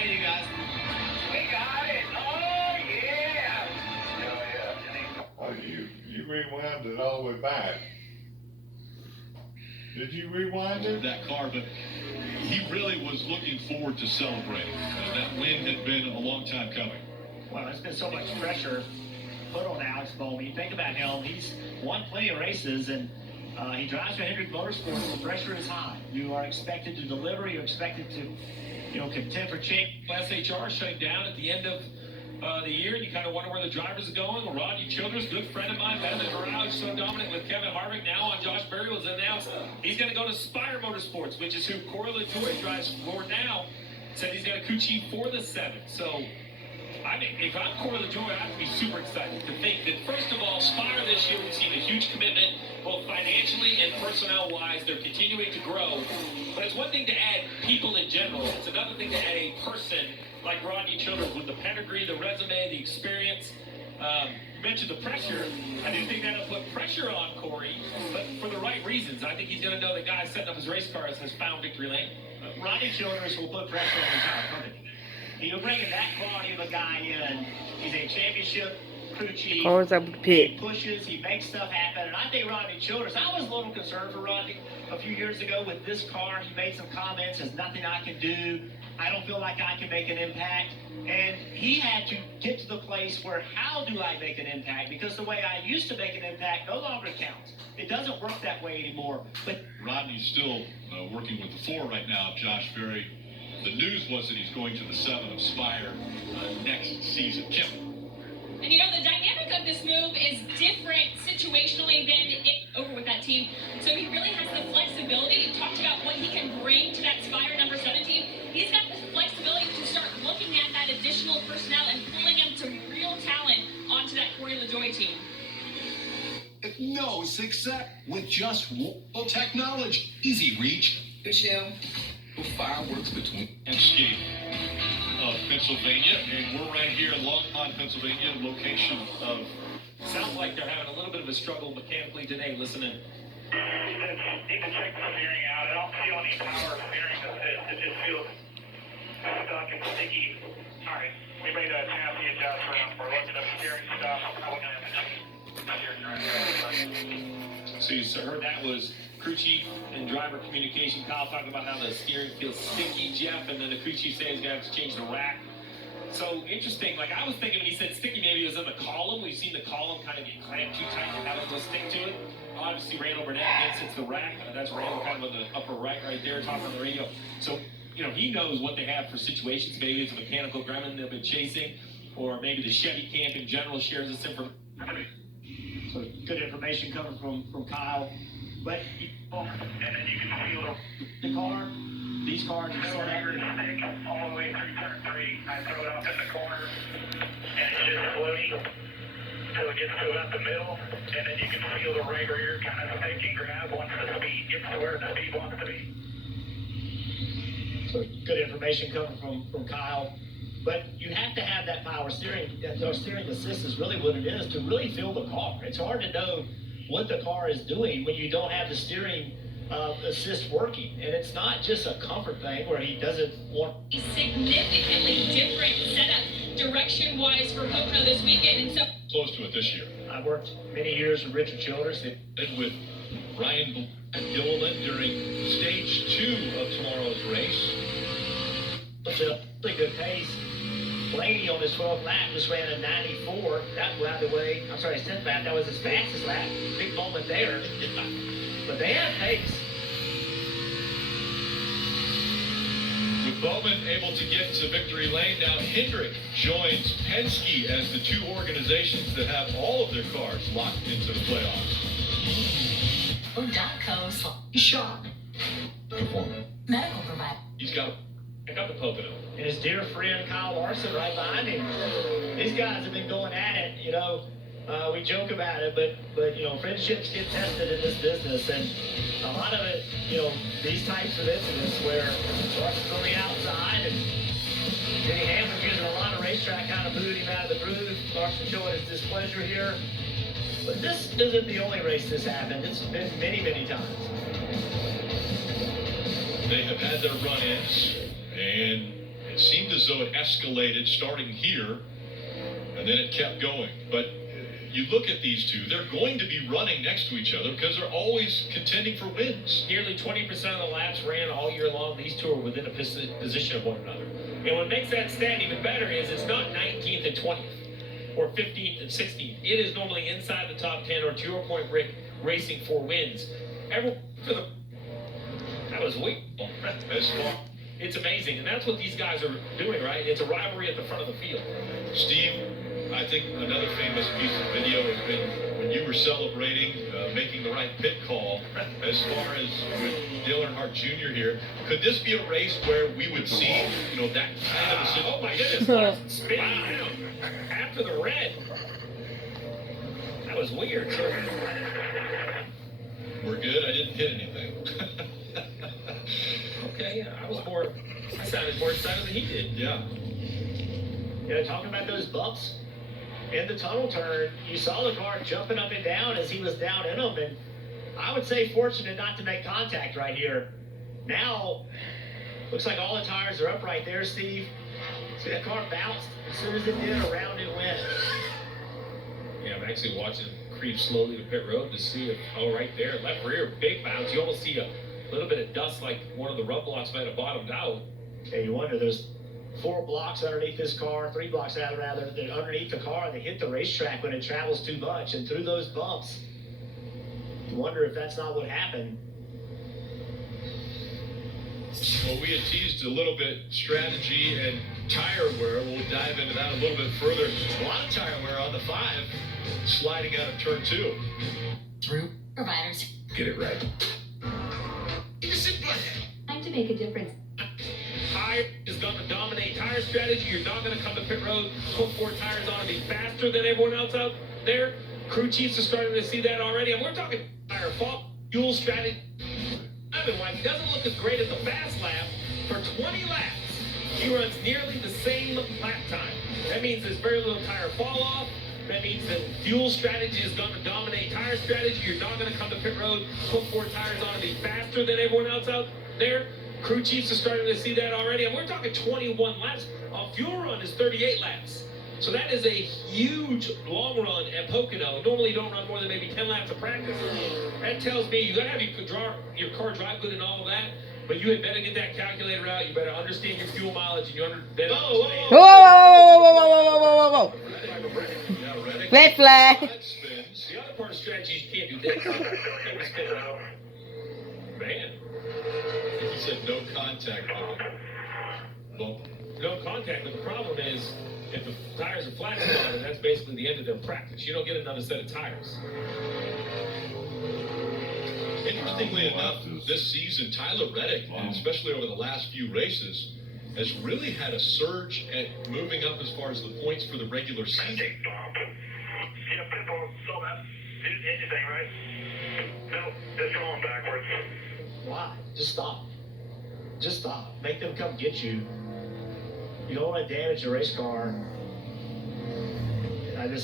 Hey, you guys. We got it. Oh, yeah. Oh, yeah. You rewound it all the way back. Did you rewind it? That car, but he really was looking forward to celebrating. That win had been a long time coming. Well, there's been so much pressure put on Alex Bowman. You think about him, he's won plenty of races, and he drives for Hendrick Motorsports. The pressure is high. You are expected to deliver. You're expected to, contend for champ. SHR shutting down at the end of the year, and you kind of wonder where the drivers are going. Well, Rodney Childress, good friend of mine, been in the garage, so dominant with Kevin Harvick. Now on Josh Berry was announced he's going to go to Spire Motorsports, which is who Corey LaJoie drives for now. Said he's got a crew chief for the 7th. So, I mean, if I'm Corey LaJoie, I'd be super excited to think that, first of all, Spire this year, we've seen a huge commitment, both financially and personnel-wise. They're continuing to grow. But it's one thing to add people in general. It's another thing to add a person like Rodney Childers with the pedigree, the resume, the experience. You mentioned the pressure. I do think that'll put pressure on Corey, but for the right reasons. I think he's going to know the guy setting up his race cars has found victory lane. Rodney Childers will put pressure on the entire company. You're bringing that quality of a guy in. He's a championship crew chief. Cars up with pick. He pushes, he makes stuff happen. And I think Rodney Childers, I was a little concerned for Rodney a few years ago with this car. He made some comments, there's nothing I can do. I don't feel like I can make an impact. And he had to get to the place where, how do I make an impact? Because the way I used to make an impact no longer counts. It doesn't work that way anymore. But Rodney's still working with the 4 right now, Josh Berry. The news was that he's going to the 7 of Spire next season. Kim. And the dynamic of this move is different situationally than over with that team. So he really has the flexibility. You talked about what he can bring to that Spire number 7 team. He's got the flexibility to start looking at that additional personnel and pulling him to real talent onto that Corey LaJoie team. No success with just one technology. Easy reach. Good show. Fireworks between Landscape of Pennsylvania, and we're right here in Longmont, Pennsylvania, location of. Sounds like they're having a little bit of a struggle mechanically today. Listen in. Need to check the steering out. I don't feel any power steering assist. It just feels stuck and sticky. All right, we made a chassis adjustment. We're looking at the steering stuff. I'm probably going to have to So you heard that was crew chief and driver communication. Kyle talking about how the steering feels sticky, Jeff, and then the crew chief saying he's going to have to change the rack. So interesting. Like I was thinking when he said sticky, maybe it was in the column. We've seen the column kind of get clamped too tight and have it go stick to it. Obviously, Randall Burnett against it's the rack. That's Randall kind of in the upper right there, talking on the radio. So, he knows what they have for situations. Maybe it's a mechanical gremlin they've been chasing, or maybe the Chevy camp in general shares this information. So good information coming from Kyle. But and then you can feel the car, these cars are the record stick all the way through turn 3. I throw it off in the corner, and it's just floating until it gets to about the middle, and then you can feel the right rear kind of stick and grab once the speed gets to where the speed wants to be. So good information coming from Kyle. But you have to have that power steering. That steering assist is really what it is to really feel the car. It's hard to know what the car is doing when you don't have the steering assist working. And it's not just a comfort thing where he doesn't want... Significantly different setup direction-wise for Pocono this weekend. And so close to it this year. I worked many years with Richard Childers. And with Ryan Gilliland during stage 2 of tomorrow's race. It's a pretty good pace. Blaney on his 12th lap just ran a 94. That, by the way, I'm sorry, 10th lap, that was his fastest lap. Big moment there. But they have pace. With Bowman able to get to victory lane, now Hendrick joins Penske as the 2 organizations that have all of their cars locked into the playoffs. Shop. Performance. Medical provider. He's got the Pocono. And his dear friend Kyle Larson right behind him. These guys have been going at it, we joke about it, but friendships get tested in this business, and a lot of it, these types of incidents where Larson's on the outside and Denny Hamlin using a lot of racetrack kind of booed him out of the groove. Larson showing his displeasure here. But this isn't the only race this happened. It's been many, many times. They have had their run-ins, and it seemed as though it escalated starting here, and then it kept going. But you look at these two, they're going to be running next to each other because they're always contending for wins. Nearly 20% of the laps ran all year long. These two are within a position of one another. And what makes that stat even better is it's not 19th and 20th or 15th and 16th. It is normally inside the top 10 or to your point, Rick, racing for wins. That was weak. It's amazing, and that's what these guys are doing, right? It's a rivalry at the front of the field. Steve, I think another famous piece of video has been when you were celebrating making the right pit call. As far as with Dale Earnhardt Jr. here, could this be a race where we would see, that kind of a situation? Oh my goodness! Spinning out after the red. That was weird. We're good. I didn't hit anything. Okay, I sounded more excited than he did. Yeah. Talking about those bumps in the tunnel turn, you saw the car jumping up and down as he was down in them, and I would say fortunate not to make contact right here. Now, looks like all the tires are up right there, Steve. See, that car bounced. As soon as it did, around it went. Yeah, I'm actually watching it creep slowly to pit road to see if, right there, left rear, big bounce. You almost see a little bit of dust like one of the rub blocks might have bottomed out. Yeah, you wonder, there's 4 blocks underneath this car, 3 blocks out rather, than underneath the car. They hit the racetrack when it travels too much, and through those bumps, you wonder if that's not what happened. Well, we had teased a little bit strategy and tire wear. We'll dive into that a little bit further. A lot of tire wear on the 5, sliding out of turn 2. Through providers. Get it right. Time to make a difference. Tire is going to dominate tire strategy. You're not going to come to pit road, put 4 tires on and be faster than everyone else out there. Crew chiefs are starting to see that already. And we're talking tire fault, fuel strategy. While he doesn't look as great at the fast lap, for 20 laps, he runs nearly the same lap time. That means there's very little tire fall off. That means that fuel strategy is going to dominate tire strategy. You're not going to come to pit road, put 4 tires on and be faster than everyone else out there. Crew chiefs are starting to see that already. And we're talking 21 laps. A fuel run is 38 laps. So that is a huge long run at Pocono. Normally you don't run more than maybe 10 laps of practice. That tells me you got to have your car drive good and all of that, but you had better get that calculator out. You better understand your fuel mileage, and you better understand. Whoa. Red flag. The other part of strategy is you can't do this. Can't spin it out. Man. He said no contact. Bump. No contact, but the problem is, if the tires are flat spot, and that's basically the end of their practice. You don't get another set of tires. Interestingly enough, this season, Tyler Reddick, and especially over the last few races, has really had a surge at moving up as far as the points for the regular season. Pitbull, so that anything, right? No, it's going backwards. Why? Just stop. Just stop. Make them come get you. You don't want to damage the race car. I don't